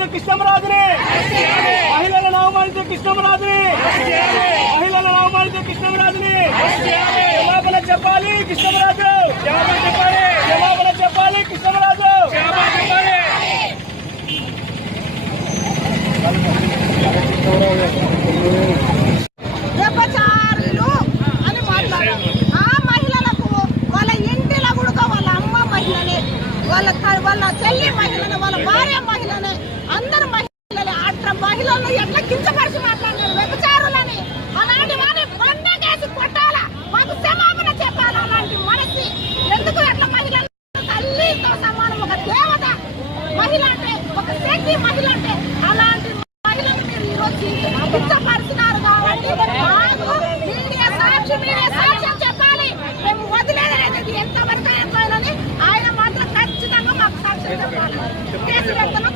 అవమానించే కృష్ణమరాజుని. మహిళలను అవమానించే కృష్ణమరాజుని. మహిళలను అవమానించే కృష్ణమరాజుని. క్షమాపణ చెప్పాలి కృష్ణమరాజు. చెప్పాలి క్షమాపణ చెప్పాలి కృష్ణమరాజు వాళ్ళ చెల్లి మహిళను వాళ్ళ వాళ్ళు ఎట్లా కించపరిచి మాట్లాడినారు వ్యభిచారులని అలాంటి వారిని పొలంగా చేసి కొట్టాల? మాకు క్షమాపణ చెప్పాలి అలాంటి మనిషి? ఎందుకు ఎట్లా మహిళ తల్లితో సమానం? ఒక దేవత మహిళ అంటే ఒక శక్తి మహిళ అంటే అలాంటి మహిళను మీరు ఈరోజు కించపరుస్తున్నారు కాబట్టి మాకు సాక్ష్యం చెప్పాలి. మేము వదిలేదనేది ఎంతవరకు ఎంతోనని ఆయన మాత్రం ఖచ్చితంగా మాకు సాక్ష్యం చెప్పాలి. కేసు పెడతాము